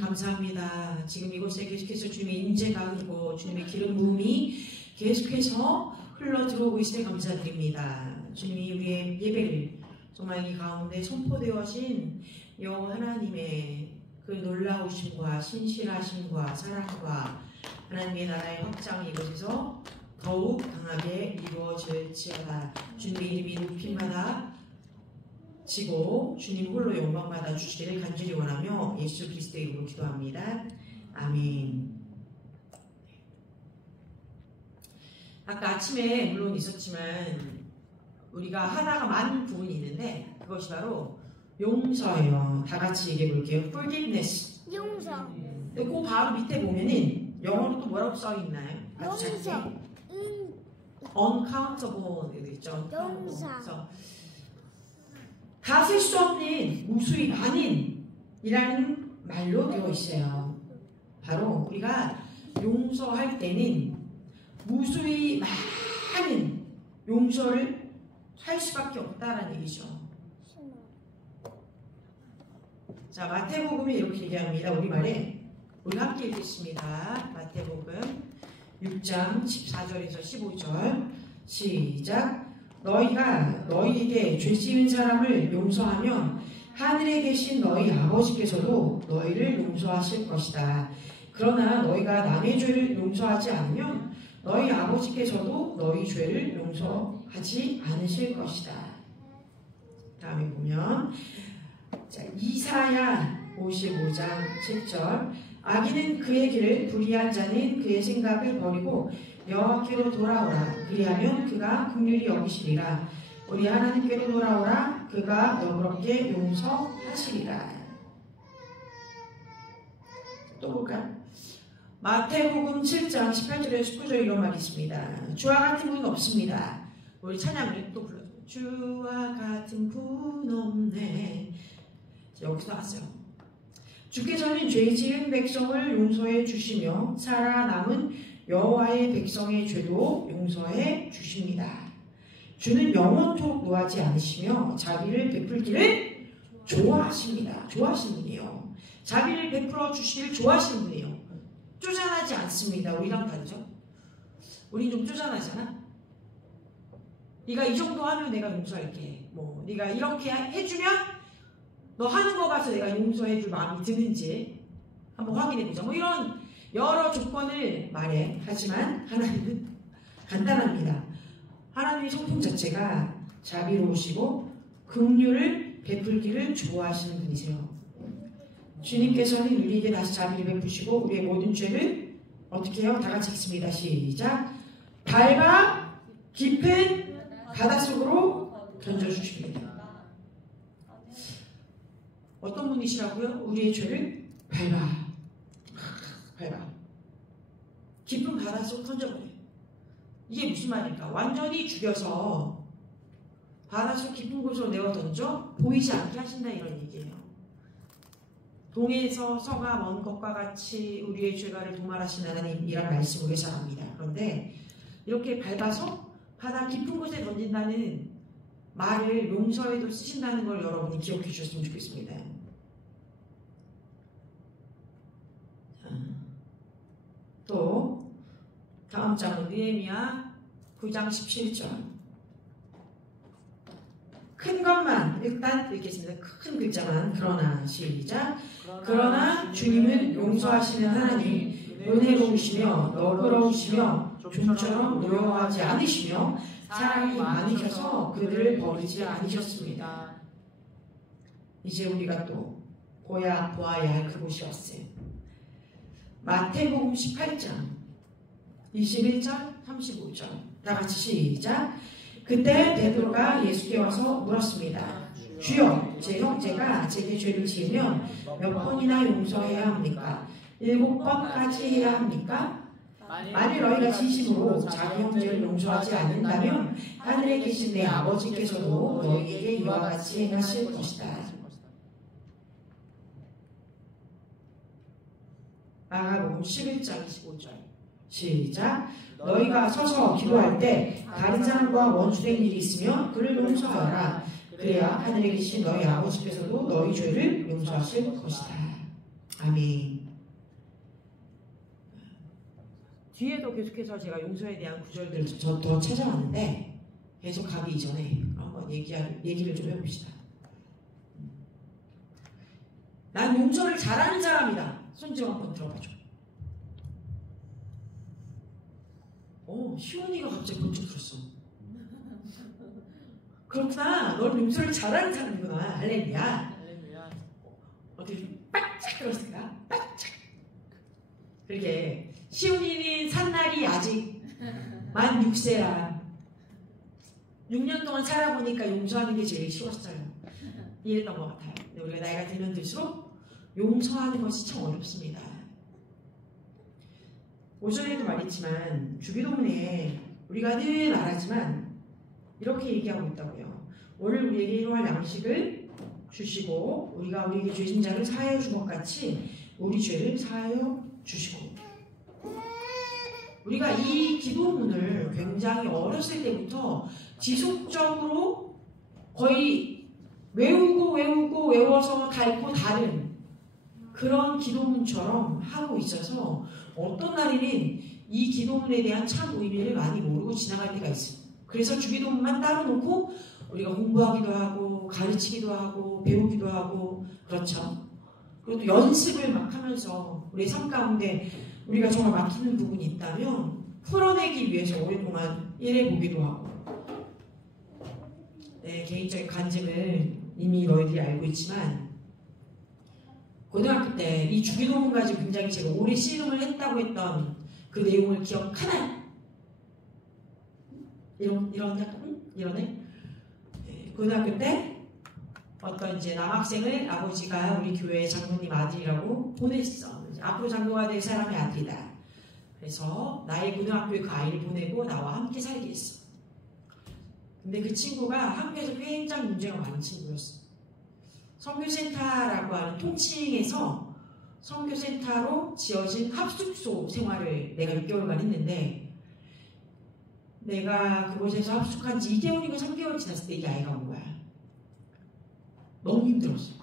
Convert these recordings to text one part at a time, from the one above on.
감사합니다. 지금 이곳에 계속해서 주님의 임재가 흐르고 주님의 기름 부음이 계속해서 흘러 들어오고 있음에 감사드립니다. 주님이 우리의 예배를 정말 이 가운데 선포되어진 여호와 하나님의 그 놀라우심과 신실하심과 사랑과 하나님의 나라의 확장이 이곳에서 더욱 강하게 이루어질지어다. 주님의 이름이 높임받아 지고 주님 홀로 영광 받아 주시기를 간절히 원하며 예수 그리스도의 이름으로 기도합니다. 아멘. 아까 아침에 물론 있었지만 우리가 하다가 많은 부분이 있는데 그것이 바로 용서예요. 다 같이 얘기해 볼게요. Forgiveness. 용서. 그 바로 밑에 보면은 영어로 또 뭐라고 써 있나요? 용서. uncountable 있죠. 용서. 다 셀 수 없는 무수히 많은이라는 말로 되어 있어요. 바로 우리가 용서할 때는 무수히 많은 용서를 할 수밖에 없다라는 얘기죠. 자, 마태복음이 이렇게 얘기합니다. 우리말에 우리 함께 읽겠습니다. 마태복음 6장 14절에서 15절 시작. 너희가 너희에게 죄 지은 사람을 용서하면 하늘에 계신 너희 아버지께서도 너희를 용서하실 것이다. 그러나 너희가 남의 죄를 용서하지 않으면 너희 아버지께서도 너희 죄를 용서하지 않으실 것이다. 다음에 보면 자, 이사야 55장 7절. 악인은 그의 길을, 불의한 자는 그의 생각을 버리고 여호와께로 돌아오라. 그리하면 그가 긍휼히 여기시리라. 우리 하나님께로 돌아오라. 그가 너그럽게 용서하시리라. 또 볼까요? 마태복음 7장 18절에 19절 이런 말이 있습니다. 주와 같은 분 없습니다. 우리 찬양을 또 불러줘요. 주와 같은 분 없네. 여기서 나왔어요. 주께서는 죄 지은 백성을 용서해 주시며 살아남은 여호와의 백성의 죄도 용서해 주십니다. 주는 영원토록 노하지 않으시며 자비를 베풀기를 좋아하십니다. 좋아하시는 분이에요. 자비를 베풀어 주시기를 좋아하시는 분이에요. 쪼잔하지 않습니다. 우리랑 다르죠? 우린 좀 쪼잔하잖아. 네가 이 정도 하면 내가 용서할게. 뭐 네가 이렇게 해주면 너 하는 거 봐서 내가 용서해 줄 마음이 드는지 한번 확인해 보자. 뭐 이런 여러 조건을 말해. 하지만 하나님은 간단합니다. 하나님의 성품 자체가 자비로우시고 긍휼을 베풀기를 좋아하시는 분이세요. 주님께서는 우리에게 다시 자비를 베푸시고 우리의 모든 죄를 어떻게 해요? 다 같이 읽습니다. 시작. 밝아 깊은 바닷속으로 던져주십니다. 어떤 분이시라고요? 우리의 죄를 밟아 깊은 바닷속 던져버려요. 이게 무슨 말일까? 완전히 죽여서 바닷속 깊은 곳으로 내어 던져 보이지 않게 하신다 이런 얘기예요. 동에서 서가 먼 것과 같이 우리의 죄가를 도말하신 하나님이란 말씀을 회상합니다. 그런데 이렇게 밟아서 바다 깊은 곳에 던진다는 말을 용서에도 쓰신다는 걸 여러분이 기억해 주셨으면 좋겠습니다. 또 다음 장은 느헤미야 9장 17절. 큰 것만 일단 읽겠습니다. 큰 글자만. 그러나 시작. 그러나 주님은 용서하시는 하나님, 은혜로우시며 너그러우시며 좀처럼 노여워하지 않으시며 사랑이 많으셔서 그들을 버리지 않으셨습니다. 이제 우리가 또 보아야 할 그곳이 왔어요. 마태복음 18장 21절 35절 다 같이 시작. 그때 베드로가 예수께 와서 물었습니다. 주여, 제 형제가 제게 죄를 지으면 몇 번이나 용서해야 합니까? 7번까지 해야 합니까? 만일 너희가 진심으로 자기 형제를 용서하지 않는다면 하늘에 계신 내 아버지께서도 너희에게 이와 같이 행하실 것이다. 마가복음 11장 25절 시작. 너희가 서서 기도할 때 다른 사람과 원수된 일이 있으면 그를 용서하라. 그래야 하늘에 계신 너희 아버지께서도 너희 죄를 용서하실 것이다. 아멘. 뒤에도 계속해서 제가 용서에 대한 구절들을 더 찾아왔는데 계속 가기 이전에 한번 얘기를 좀 해봅시다. 난 용서를 잘하는 사람이다. 손 좀 한번 들어봐줘. 시온이가 갑자기 번쩍 들었어. 그렇구나. 넌 용서를 잘하는 사람이구나. 할렐루야. 어떻게 바짝 들었을까? 바짝. 그러게 시온이는 산날이 아직 만 6세라 6년 동안 살아보니까 용서하는 게 제일 쉬웠어요. 이랬던 것 같아요. 근데 우리가 나이가 들면 들수록 용서하는 것이 참 어렵습니다. 오전에도 말했지만 주기도문에 우리가 늘 말하지만 이렇게 얘기하고 있다고요. 오늘 우리에게 일용할 양식을 주시고 우리가 우리에게 죄진 자를 사하여 준 것 같이 우리 죄를 사하여 주시고. 우리가 이 기도문을 굉장히 어렸을 때부터 지속적으로 거의 외워서 닳고 다른 그런 기도문처럼 하고 있어서 어떤 날에는 이 기도문에 대한 참 의미를 많이 모르고 지나갈 때가 있어요. 그래서 주기도문만 따로 놓고 우리가 공부하기도 하고 가르치기도 하고 배우기도 하고 그렇죠. 그리고 또 연습을 막 하면서 우리 삶 가운데 우리가 정말 막히는 부분이 있다면 풀어내기 위해서 오랫동안 일해보기도 하고. 네, 개인적인 간증을 이미 너희들이 알고 있지만 고등학교 때 이 주기도문 가지고 굉장히 제가 오래 씨름을 했다고 했던 그 내용을 기억하나요? 이러네? 네, 고등학교 때 어떤 이제 남학생을 아버지가 우리 교회 장로님 아들이라고 보냈어. 앞으로 장로가 될 사람의 아들이다. 그래서 나의 고등학교에 그 아이를 보내고 나와 함께 살게 했어. 근데 그 친구가 학교에서 굉장히 문제가 많은 친구였어. 선교센터라고 하는 통칭에서 선교센터로 지어진 합숙소 생활을 내가 6개월간 했는데 내가 그곳에서 합숙한 지 2개월이고 3개월 지났을 때 이 아이가 온 거야. 너무 힘들었어.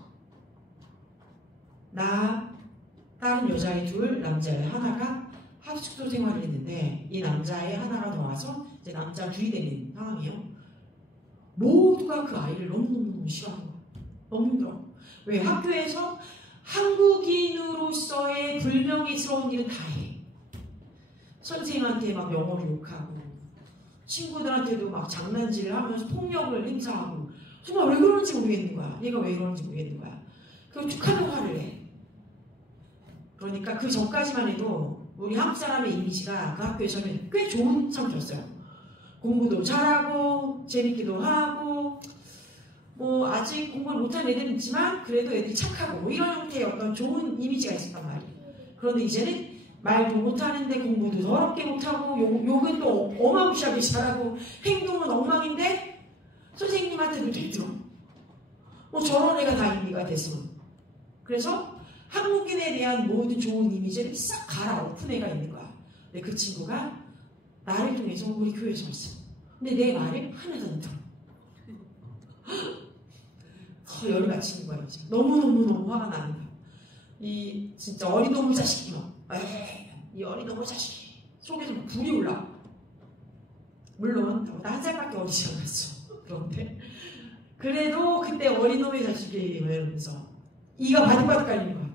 나, 다른 여자애 둘, 남자애 하나가 합숙소 생활을 했는데 이 남자애 하나가 더 와서 이제 남자 둘이 되는 상황이에요. 모두가 그 아이를 너무너무 싫어하는 거야. 너무 힘들어. 왜? 학교에서 한국인으로서의 불명예스러운 일은 다 해. 선생님한테 막 영어로 욕하고 친구들한테도 막 장난질을 하면서 폭력을 행사하고 정말 왜 그러는지 모르겠는 거야. 얘가 왜 그러는지 모르겠는 거야. 그리고 툭하면 화를 내. 그러니까 그 전까지만 해도 우리 한국 사람의 이미지가 그 학교에서는 꽤 좋은 상태였어요. 공부도 잘하고 재밌기도 하고 뭐 아직 공부를 못한 애들은 있지만 그래도 애들이 착하고 뭐 이런 형태의 어떤 좋은 이미지가 있었단 말이에요. 그런데 이제는 말도 못하는데 공부도 더럽게 못하고 욕은 또 어마무시하게 잘하고 행동은 엉망인데 선생님한테도 대들어. 뭐 저런 애가 다 인기가 됐어. 그래서 한국인에 대한 모든 좋은 이미지를 싹 갈아엎은 애가 있는 거야. 근데 그 친구가 나를 통해서 우리 교회에서 왔어. 근데 내 말을 하나도 안 들어. 더 열이 받치는 거야. 이제. 너무너무 화가 나는 거야. 이 진짜 어린놈의 자식이 이 어린놈의 자식 속에서 불이 올라. 물론 나보다 한 살밖에 어리지 않았어. 그런데 그래도 그때 어린놈의 자식이 이러면서 이가 바득바득 깔리는 거야.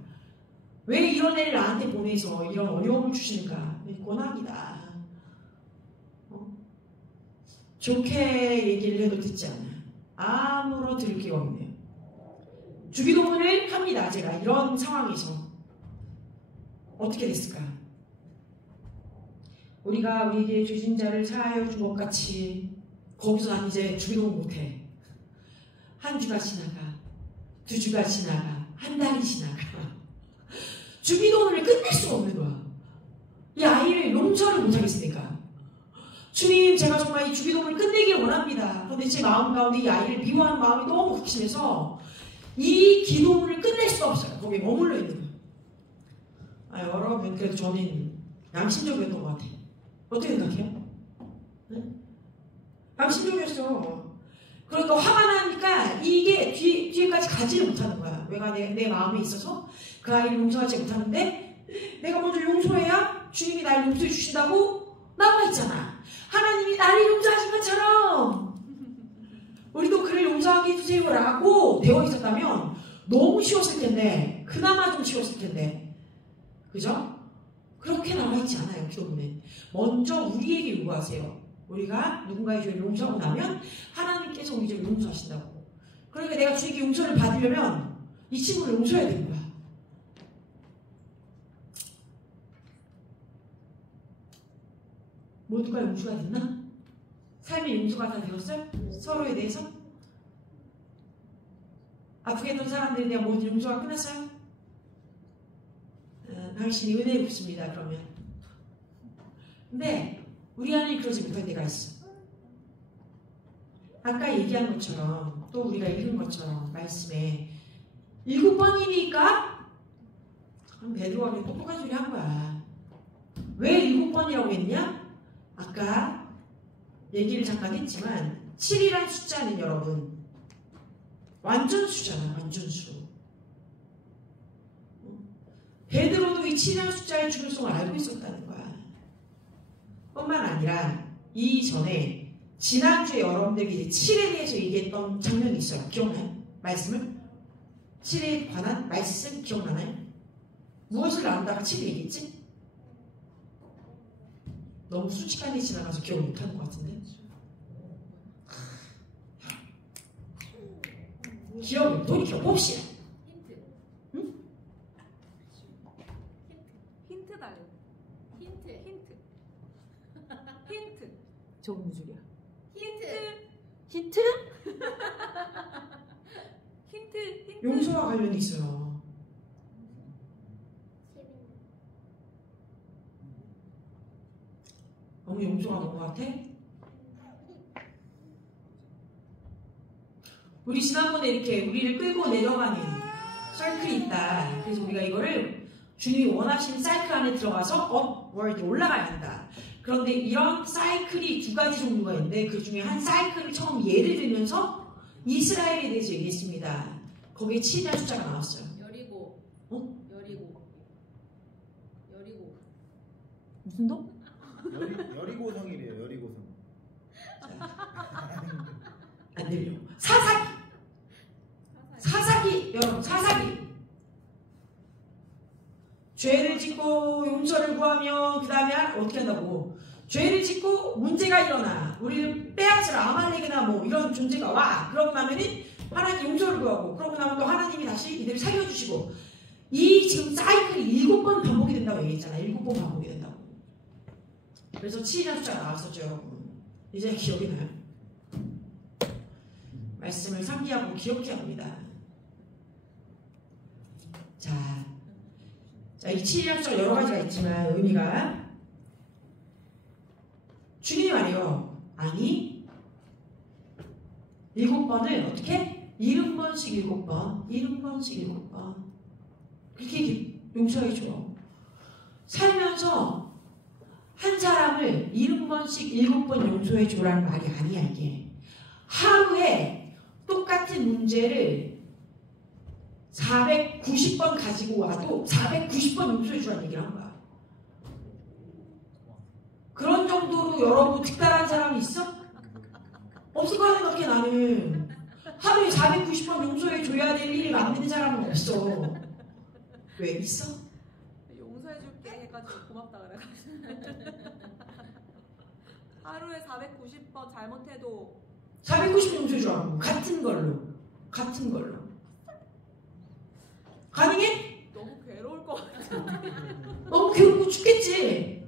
왜 이런 애를 나한테 보내서 이런 어려움을 주시는가. 고난이다. 좋게 얘기를 해도 듣지 않아. 아무런 들을 기가 없네요. 주기도문을 합니다. 제가 이런 상황에서 어떻게 됐을까? 우리가 우리에게 죄진 자를 사하여 준 것 같이 거기서 난 이제 주기도문 못해. 한 주가 지나가, 두 주가 지나가, 한 달이 지나가. 주기도문을 끝낼 수가 없는 거야. 이 아이를 용서를 못하겠으니까. 주님, 제가 정말 이 주기도문을 끝내길 원합니다. 그런데 제 마음 가운데 이 아이를 미워하는 마음이 너무 극심해서 이 기도문을 끝낼 수가 없어요. 거기에 머물러 있는 거예요. 여러분, 그래도 저는 양심적이었던 것 같아요. 어떻게 생각해요? 네? 양심적이었어. 그러니까 화가 나니까 이게 뒤에까지 가지를 못하는 거야. 내가 내 마음에 있어서 그 아이를 용서하지 못하는데 내가 먼저 용서해야 주님이 나를 용서해 주신다고 나와 있잖아. 하나님이 나를 용서하신 것처럼 우리도 그를 용서하게 해주세요 라고 되어 있었다면 너무 쉬웠을 텐데, 그나마 좀 쉬웠을 텐데, 그죠? 그렇게 나와 있지 않아요. 기도문에 먼저 우리에게 요구하세요. 우리가 누군가의 죄를 용서하고 나면 하나님께서 우리 죄를 용서하신다고. 그러니까 내가 주님께 용서를 받으려면 이 친구를 용서해야 되는 거야. 모두가 용서가 됐나? 삶의 용서가 다 되었어요? 서로에 대해서? 아프게 했던 사람들에 대한 모든 용서가 끝났어요? 당신이 은혜롭습니다. 그러면. 근데 우리 안에 그러지 못할 때가 있어. 아까 얘기한 것처럼 또 우리가 읽은 것처럼 말씀에 7번이니까 베드로가 그냥 똑똑한 소리 한 거야. 왜 7번이라고 했냐? 아까 얘기를 잠깐 했지만 7이란 숫자는 여러분 완전수잖아. 완전수. 베드로도 이 7이라는 숫자의 중요성을 알고 있었다는 거야. 뿐만 아니라 이전에 지난주에 여러분들에게 이제 7에 대해서 얘기했던 장면이 있어요. 기억나요? 말씀을? 7에 관한 말씀 기억나나요? 무엇을 나눈다가 7 얘기했지? 너무 수치간에 지나가서 기억 못하는 것 같은데? 기억을 돌이켜 봅시다. 힌트. 응? 힌트 달래. 힌트. 저건 무슨 소리야? 힌트. 용서와 관련이 있어요. 너무 용서가 뭔 것 같아? 우리 지난번에 이렇게 우리를 끌고 내려가는 사이클이 있다. 그래서 우리가 이거를 주님이 원하시는 사이클 안에 들어가서 월드 올라가야 한다. 그런데 이런 사이클이 두 가지 종류가 있는데 그 중에 한 사이클을 처음 예를 들면서 이스라엘에 대해서 얘기했습니다. 거기에 7이라는 숫자가 나왔어요. 여리고. 어? 여리고. 무슨 동? 여리고성이래요. 여리고성. 안 들려. 사사기 여러분, 사사기. 죄를 짓고 용서를 구하면 그 다음에 어떻게 한다고? 죄를 짓고 문제가 일어나 우리를 빼앗으라 아말렉이나 뭐 이런 존재가 와. 그러고 나면은 하나님 용서를 구하고 그러고 나면 또 하나님이 다시 이들을 살려주시고 이 지금 사이클이 7번 반복이 된다고 얘기했잖아. 7번 반복이 된다고. 그래서 7이라는 숫자가 나왔었죠 여러분. 이제 기억이 나요? 말씀을 상기하고 기억해야 합니다. 자, 이 7이라는 숫자가 여러 가지가 있지만 의미가 주님이 말이요. 아니 7번을 어떻게? 70번씩 7번 70번씩 7번 그렇게 용서해줘. 살면서 한 사람을 70번씩 7번 용서해줘라는 말이 아니야. 이게 하루에 똑같은 문제를 490번 가지고 와도 490번 용서해주라는 얘기를 한 거야. 그런 정도로 여러분 특별한 사람이 있어? 없을 거라 생각해. 나는 하루에 490번 용서해줘야 될 일을 만드는 사람은 없어. 왜 있어? 용서해줄게 해가지고 고맙다 그래가지고. 하루에 490번 잘못해도 490번 용서해주라고. 같은 걸로. 가능해? 너무 괴로울 것 같은데. 너무 괴롭고 죽겠지.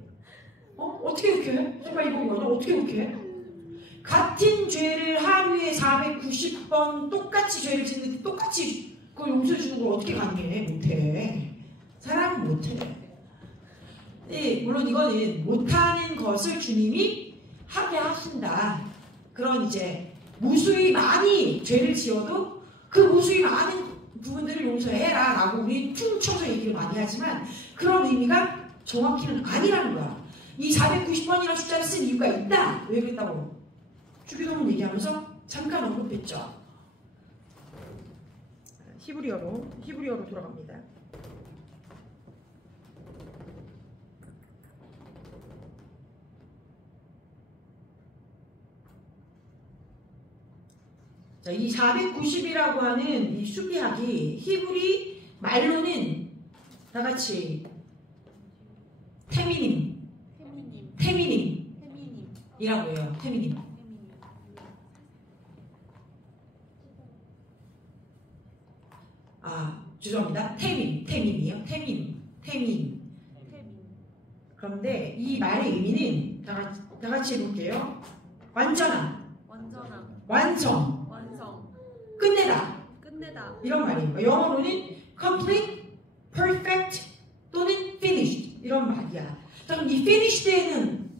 어떻게 그렇게 해? 정말 이건 거죠? 어떻게 그렇게 해? 같은 죄를 하루에 490번 똑같이 죄를 짓는데 똑같이 그걸 용서해 주는 걸 어떻게 가능해? 못해. 사람은 못해. 네, 물론 이거는 못하는 것을 주님이 하게 하신다. 그런 이제 무수히 많이 죄를 지어도 그 무수히 많은 부분들을 용서해라 라고 우리 퉁쳐서 얘기를 많이 하지만 그런 의미가 정확히는 아니라는 거야. 이 490번이라는 숫자를 쓴 이유가 있다. 왜 그랬다고? 주기도문 얘기하면서 잠깐 언급했죠. 히브리어로 돌아갑니다. 자, 이 490이라고 하는 이 수비학이 히브리 말로는 다 같이 페미님. 테미님이라고 해요. 테미님. 아, 죄송합니다. 테민이에요. 테민. 그런데 이 말의 의미는 다 같이 해볼게요. 완전한, 완성, 끝내다. 이런 말이에요. 영어로는 complete, perfect 또는 finished 이런 말이야. 자, 그럼 이 finished에는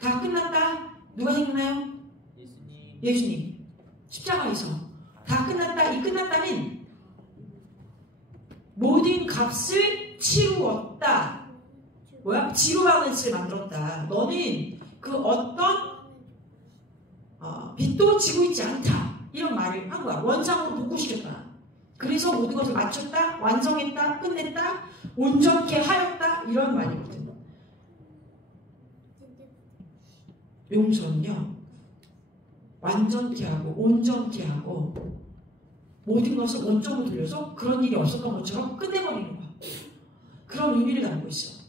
다 끝났다. 누가 생각나요? 예수님. 십자가에서 다 끝났다. 이 끝났다는 모든 값을 치루었다. 뭐야? 지루하는 짓을 만들었다. 너는 그 어떤 빚도 지고 있지 않다. 이런 말을 한 거야. 원상으로 복구시켰다. 그래서 모든 것을 마쳤다, 완성했다, 끝냈다, 온전케 하였다. 이런 말이거든. 용서는요, 완전케 하고 온전케 하고 모든 것을 원점으로 돌려서 그런 일이 없었던 것처럼 끝내버리는 거야. 그런 의미를 담고 있어.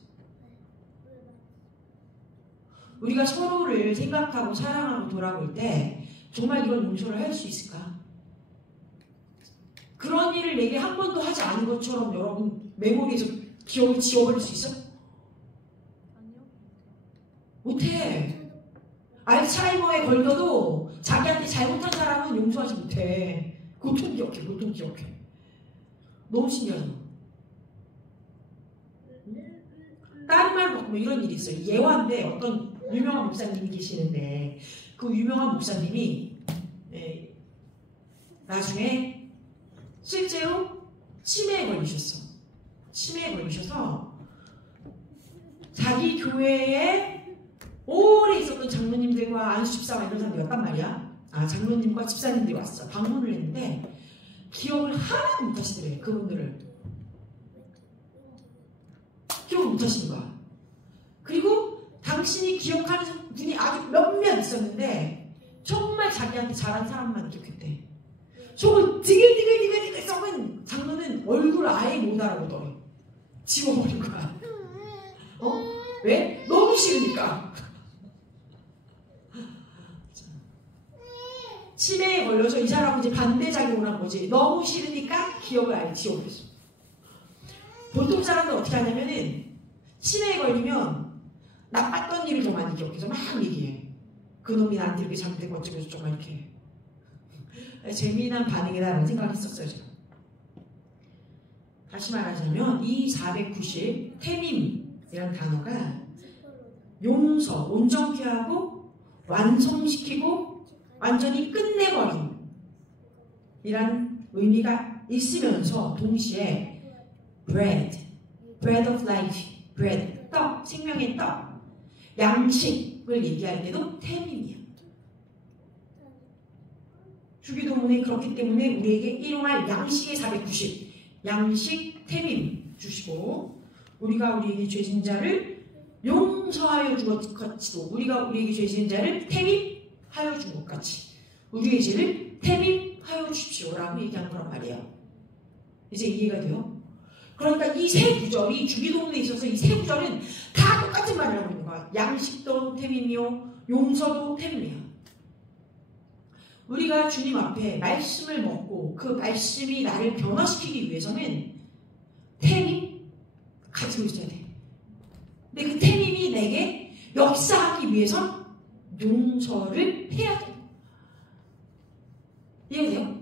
우리가 서로를 생각하고 사랑하고 돌아볼 때 정말 이런 용서를 할 수 있을까? 그런 일을 내게 한 번도 하지 않은 것처럼 여러분 메모리에서 기억을 지워버릴 수 있어? 아니요. 못해. 알츠하이머에 걸려도 자기한테 잘못한 사람은 용서하지 못해. 고통 기억해. 너무 신기하잖아. 다른 말로 바꾸면 이런 일이 있어요. 예화인데 어떤 유명한 목사님이 계시는데 그 유명한 목사님이 나중에 실제로 치매에 걸리셨어. 치매에 걸리셔서 자기 교회에 오래 있었던 장로님들과 안수 집사와 이런 사람들이 왔단 말이야. 장로님과 집사님들이 왔어. 방문을 했는데 기억을 하나도 못 하시더래. 그분들을 기억을 못 하시는 거야. 그리고 당신이 기억하는 분이 아주 몇몇 있었는데 정말 자기한테 잘한 사람만 기억했대. 속을 디글디글 썩은 장로는 얼굴 아예 못 알아보더래. 지워버린 거야. 왜? 너무 싫으니까. 치매에 걸려서 이 사람은 이제 반대작용을 한 거지. 너무 싫으니까 기억을 아예 지워버렸어. 보통 사람들 어떻게 하냐면은 치매에 걸리면 나빴던 일을 더 많이 기억해서 막 얘기해. 그놈이 나한테 이렇게 잘못된 거 어쩌고 이렇게. 재미난 반응이다라는 생각을 했었어요. 제가. 다시 말하자면 이 490 테밈이라는 단어가 용서, 온전케 하고 완성시키고 완전히 끝내버림 이란 의미가 있으면서 동시에 bread of life, bread, 떡, 생명의 떡, 양식을 얘기할 때도 테밈이에요. 주기도문에 그렇기 때문에 우리에게 일용할 양식의 490 양식 테밈 주시고 우리가 우리에게 죄진 자를 용서하여 준 것 같이도 우리가 우리에게 죄진 자를 테밈하여 준 것 같이 우리의 죄를 테밈하여 주십시오라고 얘기한 거란 말이에요. 이제 이해가 돼요? 그러니까 이 세 구절이 주기도문에 있어서 이 세 구절은 다 똑같은 말을 하고 있는 거야. 양식도 테밈이요 용서도 테밈이야. 우리가 주님 앞에 말씀을 먹고 그 말씀이 나를 변화시키기 위해서는 테밈 가지고 있어야 돼. 근데 그 테밈이 내게 역사하기 위해선 용서를 해야 돼. 이해돼요?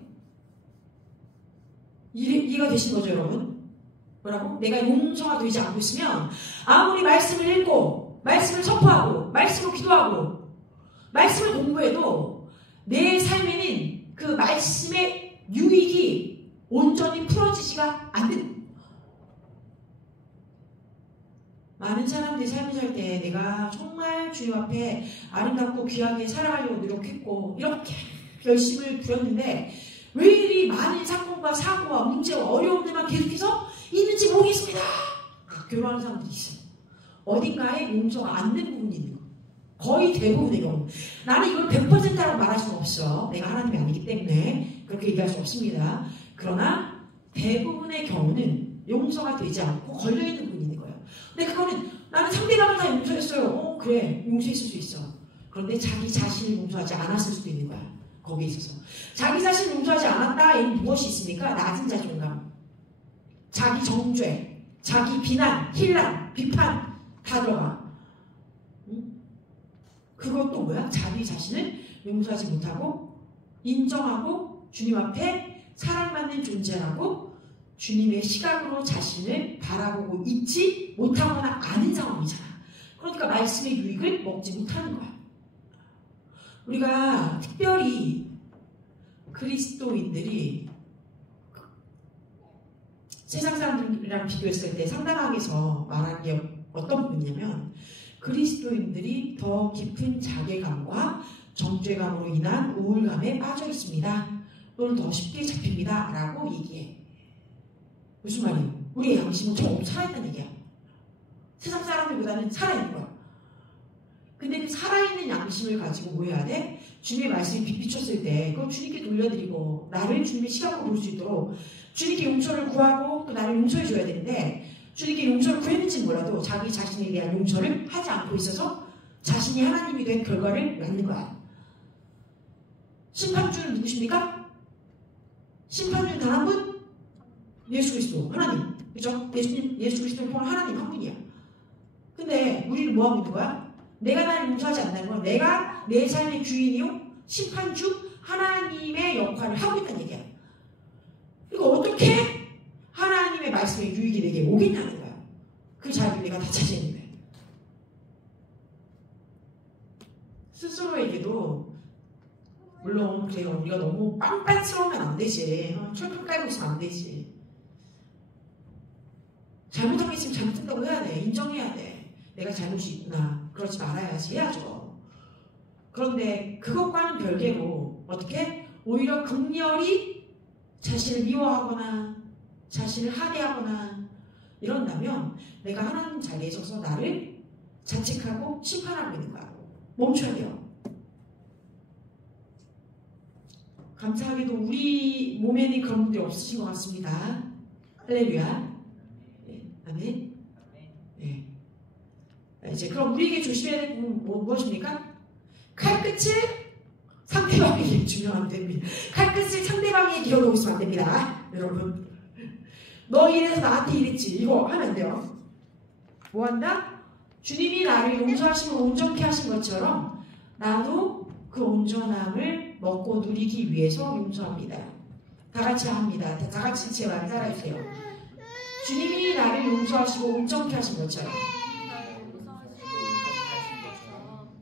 이해가 되신 거죠, 여러분? 뭐라고? 내가 용서가 되지 않고 있으면 아무리 말씀을 읽고 말씀을 선포하고 말씀을 기도하고 말씀을 공부해도 내 삶에는 그 말씀의 유익이 온전히 풀어지지가 않는. 많은 사람들이 삶을 살 때 내가 정말 주님 앞에 아름답고 귀하게 살아가려고 노력했고 이렇게 열심을 부렸는데 왜 이리 많은 사건과 사고와 문제와 어려움들만 계속해서 있는지 모르겠습니다. 그러한 사람들이 있어요. 어딘가에 용서가 안 된 부분이 있는 거예요. 거의 대부분의 경우. 나는 이걸 100%라고 말할 수는 없어. 내가 하나님이 아니기 때문에 그렇게 얘기할 수 없습니다. 그러나 대부분의 경우는 용서가 되지 않고 걸려있는 부분이 있는 거예요. 근데 그거는 나는 상대방을 다 용서했어요. 그래, 용서했을 수 있어. 그런데 자기 자신을 용서하지 않았을 수도 있는 거야. 거기에 있어서. 자기 자신을 용서하지 않았다에는 무엇이 있습니까? 낮은 자존감, 자기 정죄, 자기 비난, 힐난, 비판 다 들어가. 그것도 뭐야? 자기 자신을 용서하지 못하고 인정하고 주님 앞에 사랑받는 존재라고 주님의 시각으로 자신을 바라보고 있지 못하거나 아는 상황이잖아. 그러니까 말씀의 유익을 먹지 못하는 거야. 우리가 특별히 그리스도인들이 세상 사람들이랑 비교했을 때 상담학에서 말한 게 어떤 부분이냐면 그리스도인들이 더 깊은 자괴감과 정죄감으로 인한 우울감에 빠져 있습니다. 또는 더 쉽게 잡힙니다. 라고 얘기해. 무슨 말이에요? 우리의 양심은 조금 살아있다는 얘기야. 세상 사람들보다는 살아있는 거야. 근데 그 살아있는 양심을 가지고 뭐 해야 돼? 주님의 말씀이 빛비쳤을 때 그걸 주님께 돌려드리고 나를 주님의 시각으로 볼 수 있도록 주님께 용서를 구하고 또 나를 용서해 줘야 되는데 주님께 용서를 구했는지 몰라도 자기 자신에 대한 용서를 하지 않고 있어서 자신이 하나님이 된 결과를 낳는 거야. 심판주는 누구십니까? 심판주는 단 한 분? 예수 그리스도, 하나님. 그죠? 예수 그리스도를 통한 하나님 한 분이야. 근데 우리는 뭐 하고 있는 거야? 내가 나를 용서하지 않는 건 내가 내 삶의 주인이요? 심판주 하나님의 역할을 하고 있다는 얘기야. 이거 어떻게 하나님의 말씀의 유익이 내게 오겠냐는 거야. 그 자리를 내가 다 차지했는 거야. 스스로에게도 물론 그래요. 우리가 너무 빤빤스러우면 안 되지. 철판 깔고 있으면 안 되지. 잘못한 게 있으면 잘못했다고 해야 돼. 인정해야 돼. 내가 잘못이 있구나. 그러지 말아야지. 해야죠. 그런데 그것과는 별개로 어떻게? 오히려 극렬히 자신을 미워하거나 자신을 하대하거나 이런다면 내가 하나님 자리에 서서 나를 자책하고 심판하고 있는 거야. 멈춰야 돼요. 감사하게도 우리 몸에는 그런 분들이 없으신 것 같습니다. 할렐루야. 네, 아멘. 네. 이제 그럼 우리에게 조심해야 될 부분은 무엇입니까? 칼끝을 상대방에게 주면 안 됩니다. 칼끝을 상대방에게 기어놓고 있으면 안 됩니다. 여러분. 너 이래서 나한테 이랬지. 이거 하면 안 돼요. 뭐 한다? 주님이 나를 용서하시고 온전케 하신 것처럼 나도 그 온전함을 먹고 누리기 위해서 용서합니다. 다 같이 합니다. 다 같이 제 말 따라주세요. 주님이 나를 용서하시고 온전케 하신 것처럼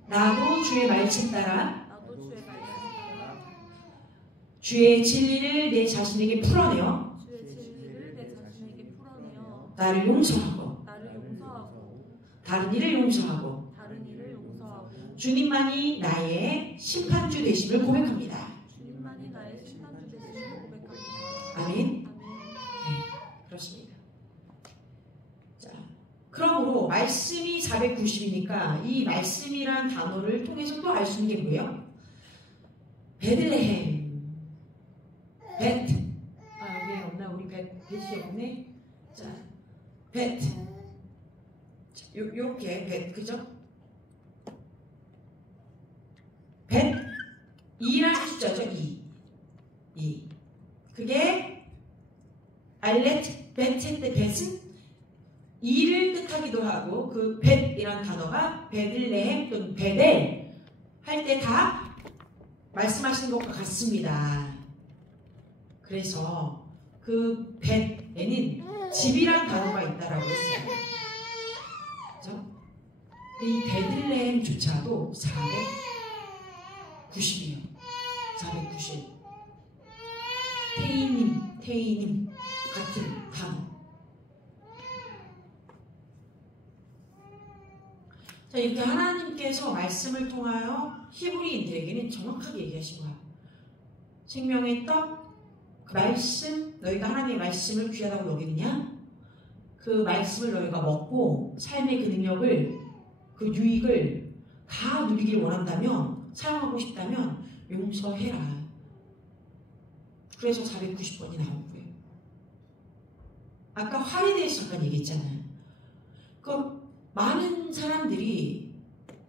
나도 주의 말씀 따라 주의 진리를 내 자신에게 풀어내어 나를 용서하고 다른 이를 용서하고 주님만이 나의 심판주 되심을 고백합니다. 아멘. 네, 그렇습니다. 자, 그러므로 말씀이 490이니까 이 말씀이란 단어를 통해서 또 알 수 있는 게 뭐예요? 베들레헴, 벳. 여기 없나? 우리 벳이 없네. 자, 벳. 요렇게 벳, 그죠? 벳 2라는 숫자죠. 2. 그게 알렛, 벳의 때 벳은 2를 뜻하기도 하고 그 벳이란 단어가 베들레헴 또는 베델 할 때 다 말씀하시는 것과 같습니다. 그래서 그 벳에는 집이란 단어가 있다라고 했어요. 그렇죠? 이 베들레헴조차도 490이에요. 490. 테이님 같은 단어. 자, 이렇게 하나님께서 말씀을 통하여 히브리인들에게는 정확하게 얘기하신 거야. 생명의 떡, 그 말씀, 너희가 하나님의 말씀을 귀하다고 여기느냐? 그 말씀을 너희가 먹고 삶의 그 능력을, 그 유익을 다 누리길 원한다면, 사용하고 싶다면 용서해라. 그래서 490번이 나온 거예요. 아까 활에 대해서 잠깐 얘기했잖아요. 많은 사람들이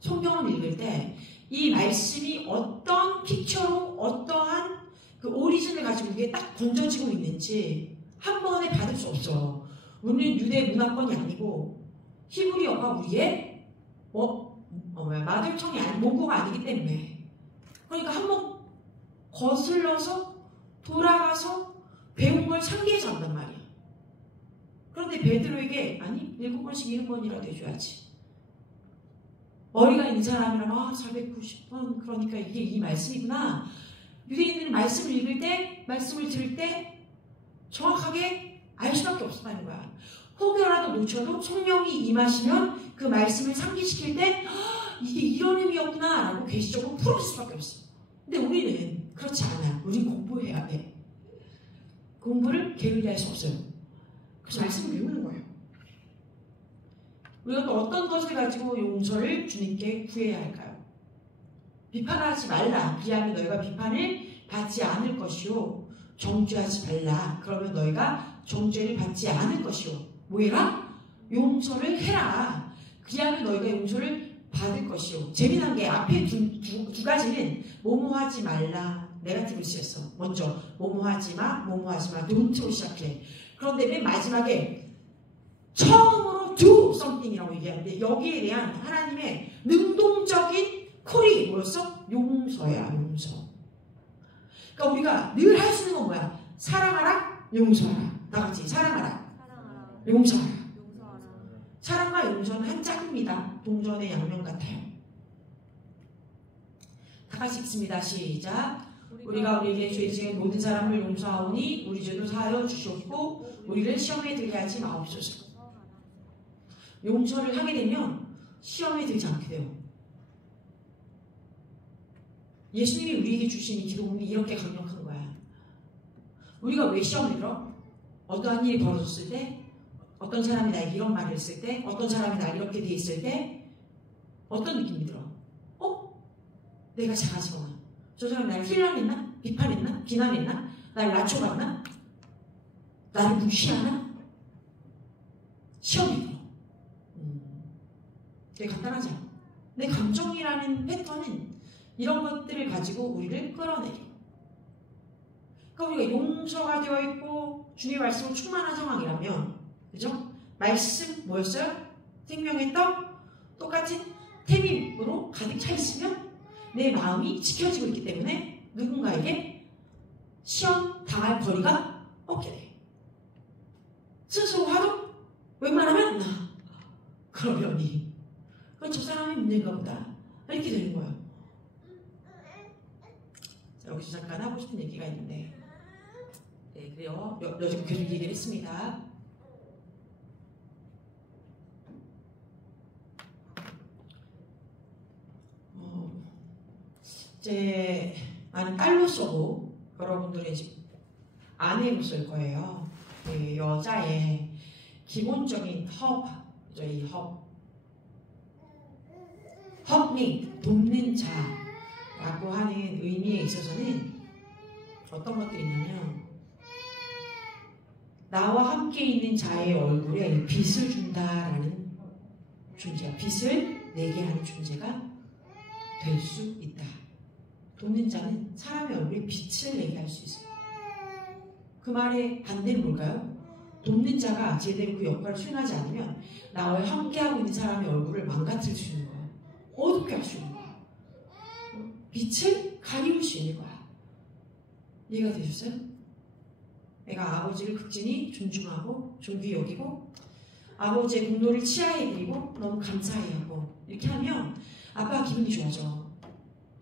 성경을 읽을 때 이 말씀이 어떤 픽처로 어떠한 그 오리진을 가지고 이게 딱 던져지고 있는지 한 번에 받을 수 없어. 우리는 유대 문화권이 아니고 히브리어가 우리의 마들청이 아닌 모국어가 아니기 때문에, 그러니까 한번 거슬러서 돌아가서 배운 걸 상기해서 한단 말이야. 그런데 베드로에게 아니 7번씩 1번이라도 해줘야지. 머리가 있는 사람이라면 490번 그러니까 이게 이 말씀이구나. 유대인들은 말씀을 읽을 때, 말씀을 들을 때 정확하게 알 수밖에 없었다는 거야. 혹여라도 놓쳐도 성령이 임하시면 그 말씀을 상기시킬 때 이게 이런 의미였구나 라고 계시적으로 풀어줄 수밖에 없어. 근데 우리는 그렇지 않아. 우린 공부해야 돼. 공부를 게을리할 수 없어요. 그래서 말씀을 외우는 거예요. 우리가 또 어떤 것을 가지고 용서를 주님께 구해야 할까요? 비판하지 말라. 그리하면 너희가 비판을 받지 않을 것이요. 정죄하지 말라. 그러면 너희가 정죄를 받지 않을 것이요. 뭐해라? 용서를 해라. 그리하면 너희가 용서를 받을 것이요. 재미난 게 앞에 두 가지는 뭐뭐하지 말라. 네거티브 쓰였어. 먼저 뭐뭐하지 마, 뭐뭐하지 마. don't로 시작해. 그런데 맨 마지막에 처음으로 do something이라고 얘기하는데 여기에 대한 하나님의 능동적인 콜이 뭐였어? 용서야, 용서. 그러니까 우리가 늘 할 수 있는 건 뭐야? 사랑하라, 용서하라. 다 같이 사랑하라, 용서하라. 사랑과 용서는 한 짝입니다. 동전의 양면 같아요. 다 같이 읽습니다. 시작. 우리가 우리에게 죄 지은 모든 사람을 용서하오니 우리 죄도 사하여 주시옵고 우리를 시험에 들게 하지 마옵소서. 용서를 하게 되면 시험에 들지 않게 돼요. 예수님이 우리에게 주신 이 기도문이 이렇게 강력한 거야. 우리가 왜 시험을 들어? 어떠한 일이 벌어졌을 때, 어떤 사람이 나에게 이런 말을 했을 때, 어떤 사람이 나 이렇게 돼 있을 때 어떤 느낌이 들어? 내가 작아지거나 저 사람이 나를 힐난했나? 비판했나? 비난했나? 나를 낮춰봤나? 나를 무시하나? 시험이 들어. 되게 간단하지 않아? 내 감정이라는 패턴은 이런 것들을 가지고 우리를 끌어내려. 그러니까 우리가 용서가 되어 있고 주님의 말씀으로 충만한 상황이라면, 그죠? 말씀 뭐였어요? 생명의 떡, 똑같은 태빔으로 가득 차 있으면 내 마음이 지켜지고 있기 때문에 누군가에게 시험 당할 거리가 없게 돼. 스스로 화도 웬만하면 나 그러려니 그건 저 사람의 문제인가 보다 이렇게 되는 거예요. 여기서 잠깐 하고 싶은 얘기가 있는데, 네, 그래요. 요즘 계속 얘기를 했습니다. 이제 나는 딸로서고 여러분들의 집 아내로서일 거예요. 그 여자의 기본적인 helpmate, 돕는 자라고 하는 의미에 있어서는 어떤 것들이 있냐면, 나와 함께 있는 자의 얼굴에 빛을 준다라는 존재야. 빛을 내게 하는 존재가 될 수 있다. 돕는 자는 사람의 얼굴에 빛을 내게 할 수 있어요. 그 말의 반대는 뭘까요? 돕는 자가 제대로 그 역할을 수행하지 않으면 나와 함께하고 있는 사람의 얼굴을 망가뜨릴 수 있는 거야. 어둡게 할 수 있는 거야. 빛을 가리울 수 있는 거야. 이해가 되셨어요? 내가 아버지를 극진히 존중하고 존귀히 여기고 아버지의 공로를 치하해 드리고 너무 감사해 하고 이렇게 하면 아빠가 기분이 좋아져.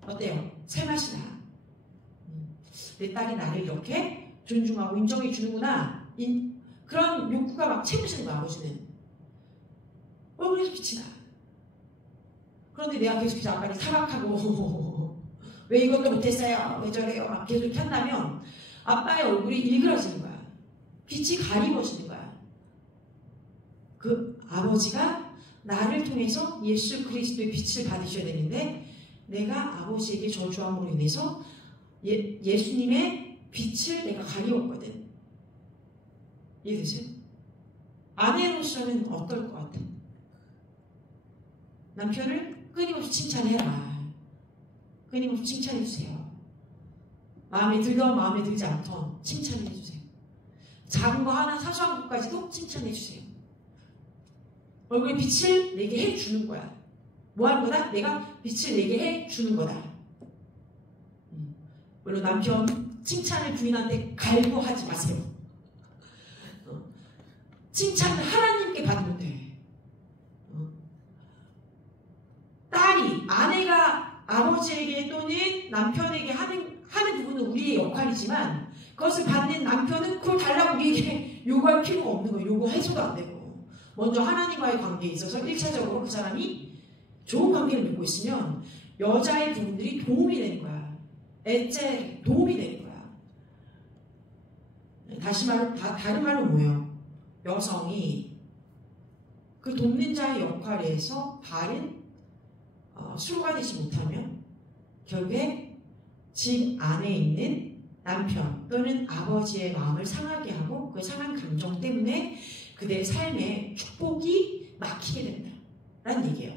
어때요? 살맛이 나. 내 딸이 나를 이렇게 존중하고 인정해 주는구나. 그런 욕구가 막 채우시는 거야. 아버지는 얼굴에서 빛이 나. 그런데 내가 계속해서 아빠를 타박하고 왜 이것도 못했어요? 왜 저래요? 막 계속 이렇게 한다면 아빠의 얼굴이 일그러지는 거야. 빛이 가리워지는 거야. 그 아버지가 나를 통해서 예수 그리스도의 빛을 받으셔야 되는데 내가 아버지에게 저주함으로 인해서 예수님의 빛을 내가 가리웠거든. 이해되세요? 아내로서는 어떨 것 같아? 남편을 끊임없이 칭찬해라. 끊임없이 칭찬해주세요. 마음에 들던 마음에 들지 않던 칭찬해주세요. 작은 거 하나 사소한 것까지도 칭찬해주세요. 얼굴에 빛을 내게 해주는 거야. 뭐 하는 거다? 내가 빛을 내게 해주는 거다. 물론 남편 칭찬을 부인한테 갈구하지 마세요. 칭찬을 하나님께 받으면 돼. 딸이, 아내가 아버지에게 또는 남편에게 하는 부분은 우리의 역할이지만 그것을 받는 남편은 그걸 달라고 우리에게 요구할 필요가 없는 거예요. 요구해서도 안 되고. 먼저 하나님과의 관계에 있어서 1차적으로 그 사람이 좋은 관계를 맺고 있으면 여자의 부분들이 도움이 되는 거야. 애째 도움이 되는 거야. 다른 말로 뭐예요? 여성이 그 돕는 자의 역할에서 바른 수로가 되지 못하면 결국에 집 안에 있는 남편 또는 아버지의 마음을 상하게 하고 그 상한 감정 때문에 그들의 삶에 축복이 막히게 된다 라는 얘기예요.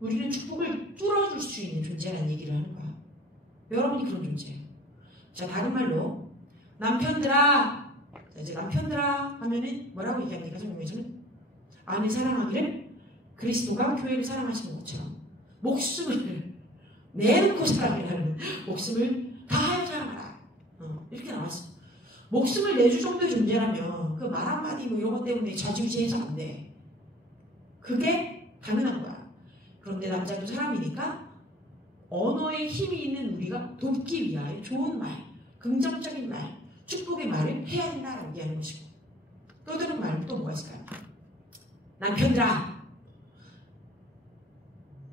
우리는 축복을 뚫어줄 수 있는 존재라는 얘기를 하는 거야. 여러분이 그런 존재예요. 자, 다른 말로 남편들아, 이제 남편들아 하면은 뭐라고 얘기합니까? 성경에서는 아내 사랑하기를 그리스도가 교회를 사랑하시는 것처럼 목숨을 내놓고 사랑하는 목숨을 다하여 사랑하라. 이렇게 나왔어. 목숨을 내줄 정도의 존재라면 그 말 한마디 뭐 이런 것 때문에 좌지우지해서 안 돼. 그게 당연한 거야. 그런데 남자도 사람이니까 언어에 힘이 있는 우리가 돕기 위하여 좋은 말, 긍정적인 말, 축복의 말을 해야 된다라고 얘기하는 것이고 또 다른 말은 또 뭐가 있을까요? 남편들아,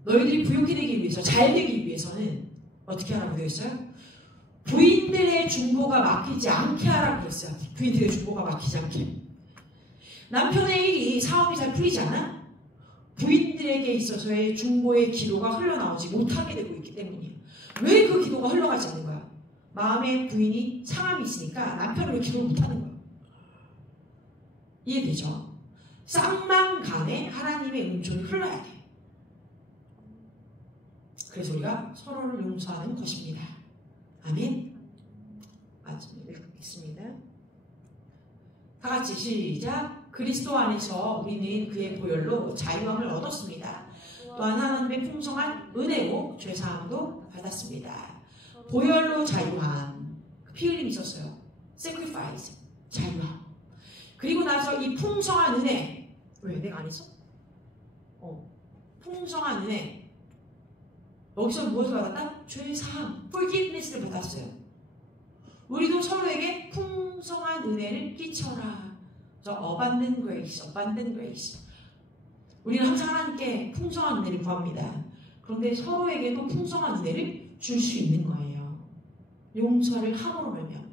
너희들이 부욕해 되기 위해서, 잘 되기 위해서는 어떻게 하라고 되어 있어요? 부인들의 중보가 막히지 않게 하라고 그랬어요. 부인들의 중보가 막히지 않게. 남편의 일이 사업이 잘 풀리지 않아? 부인들에게 있어서의 중보의 기도가 흘러나오지 못하게 되고 있기 때문이에요. 왜 그 기도가 흘러가지 않는 거야? 마음에 부인이 상함이 있으니까 남편을 왜 기도를 못하는 거야? 이해되죠? 쌍방간에 하나님의 은총이 흘러야 돼. 그래서 우리가 서로를 용서하는 것입니다. 아멘. 맞습니다. 읽습니다. 다 같이 시작. 그리스도 안에서 우리는 그의 보혈로 자유함을 얻었습니다. 또한 하나님의 풍성한 은혜로 죄사함도 받았습니다. 보혈로 자유함, 피 흘림이 있었어요. sacrifice, 자유함. 그리고 나서 이 풍성한 은혜, 왜 내가 안 했어? 풍성한 은혜. 여기서 무엇을 받았다? 죄사함, forgiveness를 받았어요. 우리도 서로에게 풍성한 은혜를 끼쳐라. abundant grace. 우리는 항상 하나님께 풍성한 은혜를 구합니다. 그런데 서로에게도 풍성한 은혜를 줄 수 있는 거예요. 용서를 함으로 말면.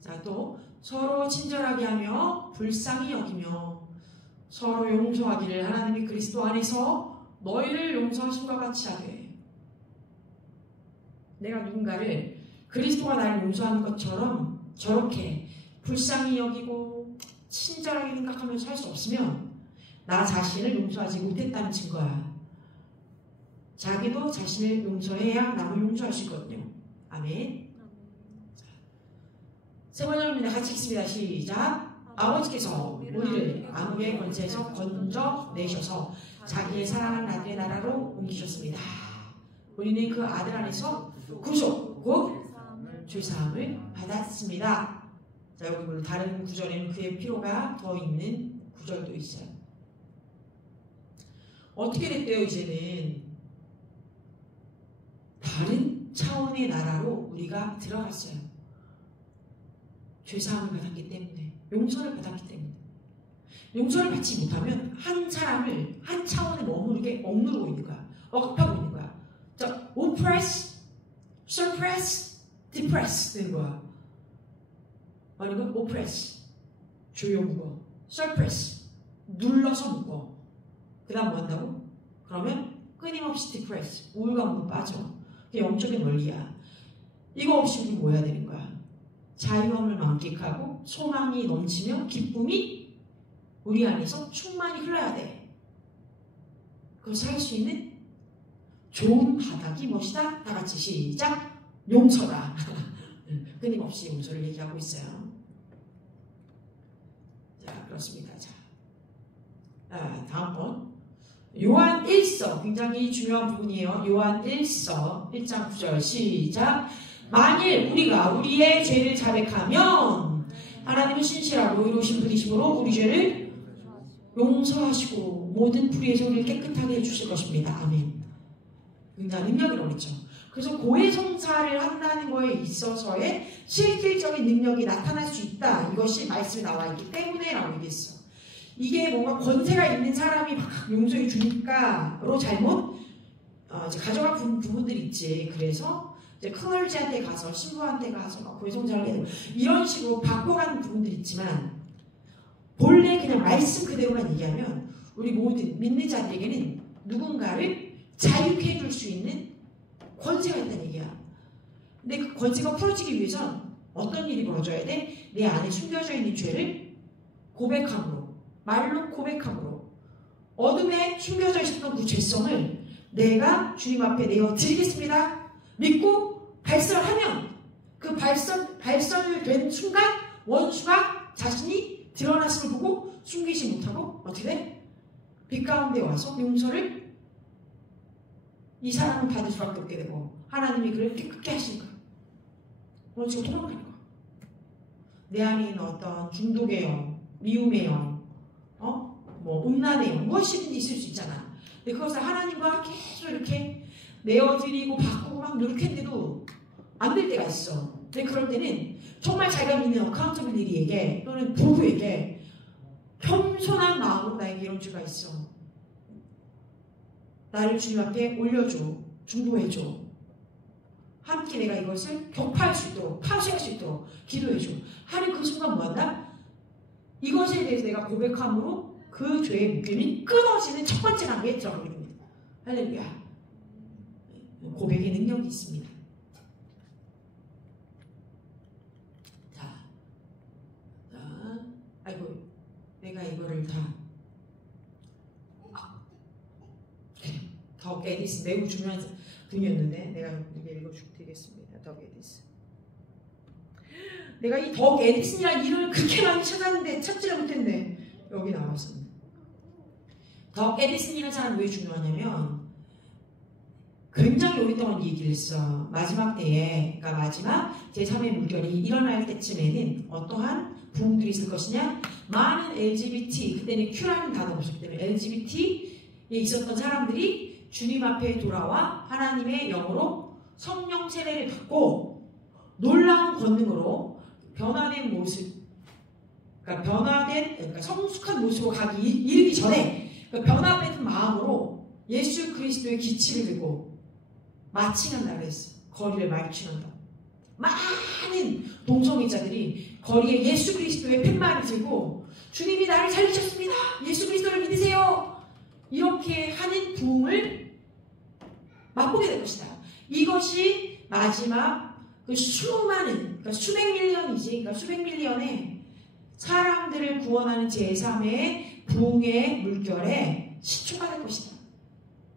자, 또 서로 친절하게 하며 불쌍히 여기며 서로 용서하기를 하나님이 그리스도 안에서 너희를 용서하신 것 같이 하되. 내가 누군가를 그리스도가 나를 용서하는 것처럼 저렇게 불쌍히 여기고 친절하게 생각하면서 살 수 없으면 나 자신을 용서하지 못했다는 증거야. 자기도 자신을 용서해야 남을 용서할 수 있거든요. 아멘. 세 번째입니다. 같이 읽습니다. 시작. 아버지께서 우리를 암흑의 권세에서 건져내셔서 자기의 사랑하는 아들의 나라로 옮기셨습니다. 우리는 그 아들 안에서 구속, 곧 죄사함을 받았습니다. 자, 여기 물론 다른 구절에는 그의 피로가 더 있는 구절도 있어요. 어떻게 됐대요? 이제는 다른 차원의 나라로 우리가 들어갔어요. 죄사함을 받았기 때문에, 용서를 받았기 때문에. 용서를 받지 못하면 한 사람을 한 차원에 억누르고 있는 거야. 억압하고 있는 거야. 자, oppress, suppress, depress 되는 거야. 아니면 oppress, 조여 묶어. suppress, 눌러서 묶어. 그 다음 뭐 한다고? 그러면 끊임없이 디프레스, 우울감으로 빠져. 그게 영적인 원리야. 이거 없이 우리 뭐 해야 되는 거야? 자유함을 만끽하고 소망이 넘치며 기쁨이 우리 안에서 충만히 흘러야 돼. 그것을 할 수 있는 좋은 바닥이 무엇이다? 다 같이 시작! 용서다. 끊임없이 용서를 얘기하고 있어요. 자, 그렇습니다. 자, 다음번 요한 1서, 굉장히 중요한 부분이에요. 요한 1서 1장 9절 시작. 만일 우리가 우리의 죄를 자백하면 하나님은 신실하고 의로우신 분이시므로 우리 죄를 용서하시고 모든 불의에서 우리를 깨끗하게 해주실 것입니다. 아멘. 굉장히 능력이라고 그랬죠. 그래서 고해성사를 한다는 거에 있어서의 실질적인 능력이 나타날 수 있다. 이것이 말씀에 나와 있기 때문에 라고 얘기했어. 이게 뭔가 권세가 있는 사람이 막 용서해 주니까로 잘못 이제 가져간 부분들이 있지. 그래서 이제 큰얼지한테 가서 신부한테 가서 막 고해성사를 해야 되고 이런 식으로 바꿔가는 부분들이 있지만 본래 그냥 말씀 그대로만 얘기하면 우리 모든 믿는 자들에게는 누군가를 자유케 해줄 수 있는 권세가 있다는 얘기야. 근데 그 권세가 풀어지기 위해선 어떤 일이 벌어져야 돼? 내 안에 숨겨져 있는 죄를 고백함으로, 말로 고백함으로 어둠에 숨겨져 있었던 그 죄성을 내가 주님 앞에 내어 드리겠습니다. 믿고 발설하면 그 발설된 순간 원수가 자신이 드러났음을 보고 숨기지 못하고 어떻게 돼? 빛 가운데 와서 용서를 이 사람은 받을 수밖에 없게 되고 하나님이 그를 깨끗게 하신 거야. 원수가 도망가는 거야. 내 안에 있는 어떤 중독의 영, 미움의 영, 뭐 음란의 영, 무엇이든지 있을 수 있잖아. 근데 그것을 하나님과 계속 이렇게 내어드리고 바꾸고 막 노력했는데도 안 될 때가 있어. 근데 그럴 때는 정말 자기가 믿는 어카운터빌리티에게 또는 부부에게 겸손한 마음으로 나에게 이런 죄가 있어. 나를 주님 앞에 올려줘. 중보해줘. 함께 내가 이것을 격파할 수 있도록, 파쇄할 수 있도록 기도해줘. 하는 그 순간 뭐한다? 이것에 대해서 내가 고백함으로 그 죄의 묶임이 끊어지는 첫 번째 단계에 들어가게 됩니다. 할렐루야. 고백의 능력이 있습니다. 자, 아이고, 내가 이거를 더 에디스 매우 중요한 분이었는데 내가 이게 읽어드리겠습니다. 더 에디스. 내가 이 더 에디슨이라는 이름을 그렇게 많이 찾았는데 찾지를 못했네. 여기 나왔습니다. 더 에디슨이라는 사람이 왜 중요하냐면 굉장히 오랫동안 얘기를 했어. 마지막 때에, 그러니까 마지막 제3의 물결이 일어날 때쯤에는 어떠한 부흥들이 있을 것이냐? 많은 LGBT, 그때는 Q라는 단어가 없었기 때문에 LGBT에 있었던 사람들이 주님 앞에 돌아와 하나님의 영으로 성령 세례를 받고 놀라운 권능으로 변화된 모습, 그러니까 성숙한 모습으로 이르기 전에 변화된 마음으로 예수 그리스도의 기치를 들고 마칭한다 그랬어. 거리를 마칭한다. 많은 동성애자들이 거리에 예수 그리스도의 팻말을 들고 주님이 나를 살리셨습니다. 예수 그리스도를 믿으세요. 이렇게 하는 부흥을 맛보게 될 것이다. 이것이 마지막 그 수많은, 그러니까 수백 밀리언이지, 그러니까 수백 밀리언의 사람들을 구원하는 제3의 부흥의 물결에 시초가 될 것이다.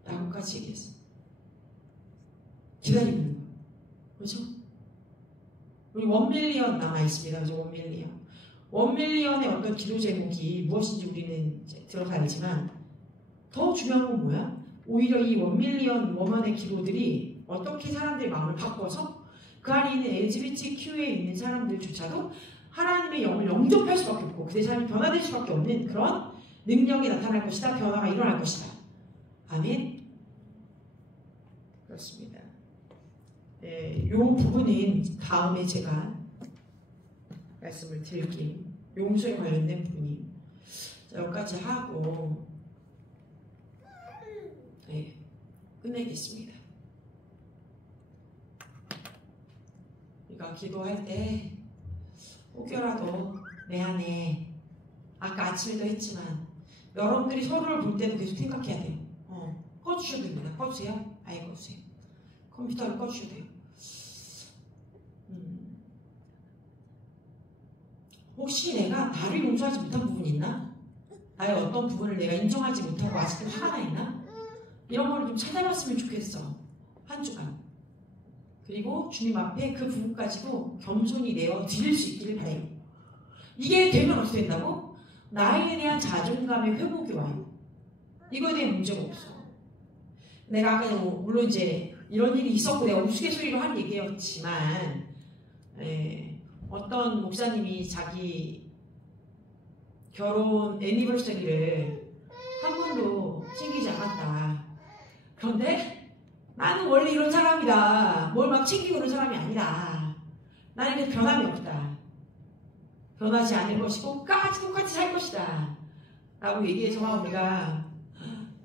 라고까지 얘기했어. 기다리고 있는 거예요. 그렇죠? 우리 1밀리언 남아있습니다. 그래서 1밀리언. 1밀리언의 어떤 기도 제목이 무엇인지 우리는 이제 들어서 알지만 더 중요한 건 뭐야? 오히려 이 1밀리언 워먼의 기도들이 어떻게 사람들의 마음을 바꿔서 그 안에 있는 LGBTQ에 있는 사람들조차도 하나님의 영을 영접할 수밖에 없고 그 대신에 변화될 수밖에 없는 그런 능력이 나타날 것이다. 변화가 일어날 것이다. 아멘. 그렇습니다. 네, 이 부분은 다음에 제가 말씀을 드릴게요. 용서에 관련된 부분이 여기까지 하고 네, 끝내겠습니다. 우리가 기도할 때 혹여라도 내 안에 아까 아침에도 했지만 여러분들이 서로를 볼 때도 계속 생각해야 돼요. 꺼주셔도 됩니다. 꺼주세요. 아예 꺼주세요. 컴퓨터를 꺼주셔도 돼요. 혹시 내가 나를 용서하지 못한 부분이 있나? 나의 어떤 부분을 내가 인정하지 못하고 아직도 화가 나 있나? 이런 걸 좀 찾아봤으면 좋겠어. 한 주간. 그리고 주님 앞에 그 부분까지도 겸손히 내어 드릴 수 있기를 바래요. 이게 되면 어떻게 된다고? 나에 대한 자존감의 회복이 와요. 이거에 대한 문제가 없어. 내가 아까 물론 이제 이런 일이 있었고 내가 우스갯소리로 한 얘기였지만 어떤 목사님이 자기 결혼 애니버서리를 한 번도 챙기지 않았다. 그런데 나는 원래 이런 사람이다. 뭘 막 챙기고 그런 사람이 아니다. 나는 변함이 없다. 변하지 않을 것이고 똑같이 살 것이다. 라고 얘기해서 우리가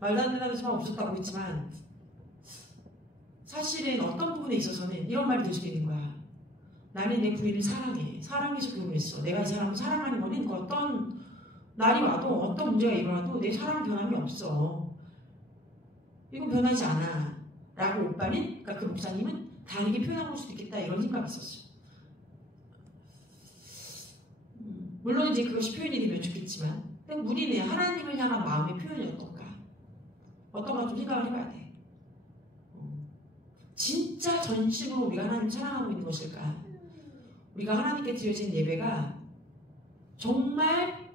말도 안 된다고 정말 없었다고 했지만 사실은 어떤 부분에 있어서는 이런 말이 될 수도 있는 거야. 나는 내 부인을 사랑해. 사랑해서 결혼했어. 내가 이 사람을 사랑하는 거는 어떤 날이 와도 어떤 문제가 일어나도 내 사랑은 변함이 없어. 이건 변하지 않아. 라고 오빠는, 그러니까 그 목사님은 다르게 표현할 수도 있겠다 이런 생각이 있었어. 물론 이제 그것이 표현이 되면 좋겠지만 우리는 하나님을 향한 마음의 표현이 어떤가? 어떤가 좀 생각을 해봐야 돼. 진짜 전심으로 우리가 하나님을 사랑하고 있는 것일까? 우리가 하나님께 드려진 예배가 정말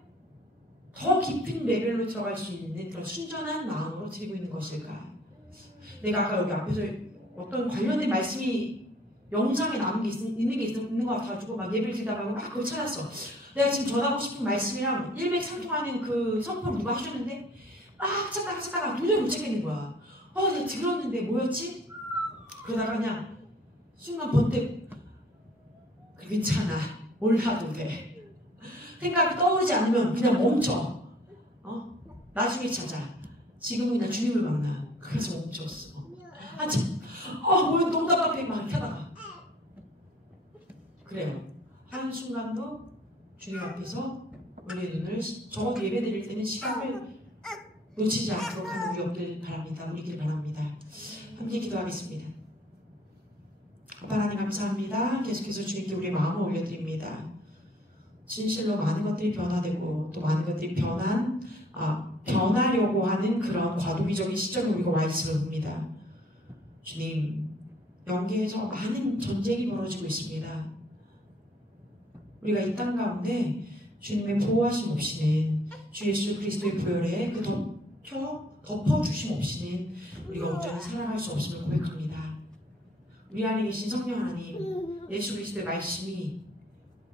더 깊은 레벨로 들어갈 수 있는 그런 순전한 마음으로 드리고 있는 것일까? 내가 아까 여기 앞에서 어떤 관련된 말씀이 영상에 남은 게 있는 것 같아가지고 막 예배를 드리다가 막 그걸 찾았어. 내가 지금 전하고 싶은 말씀이랑 일맥상통하는 그 선포를 누가 하셨는데 막 찾다가 도저히 못 찾겠는 거야. 내가 들었는데 뭐였지? 그러다가 그냥 순간 번뜩 괜찮아. 몰라도 돼. 생각이 떠오르지 않으면 그냥 멈춰. 나중에 찾아. 지금은 그냥 주님을 만나. 그래서 멈췄어. 한참 뭐야 너무 답답해 막 이렇게 하다가 그래요. 한순간도 주님 앞에서 우리의 눈을 적어도 예배 드릴 때는 시간을 놓치지 않도록 하는 우리길 바랍니다. 함께 기도하겠습니다. 하나님 감사합니다. 계속해서 주님께 우리의 마음을 올려드립니다. 진실로 많은 것들이 변화되고 또 많은 것들이 변하려고 하는 그런 과도기적인 시점에 우리가 와 있음을 봅니다. 주님, 영계에서 많은 전쟁이 벌어지고 있습니다. 우리가 이 땅 가운데 주님의 보호하심 없이는 주 예수 그리스도의 보혈에 그 덮어주심 없이는 우리가 온전히 살아갈 수 없음을 고백합니다. 우리 안에 계신 성령 하나님, 예수 그리스도의 말씀이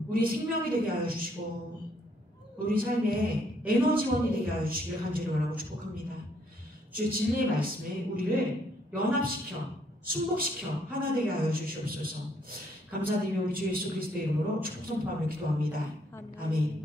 우리 생명이 되게 하여 주시고 우리 삶의 에너지원이 되게 하여 주시기를 간절히 원하고 축복합니다. 주의 진리의 말씀에 우리를 연합시켜 순복시켜 하나 되게 하여 주시옵소서. 감사드리며 우리 주 예수 그리스도의 이름으로 축복 선포하며 기도합니다. 아멘.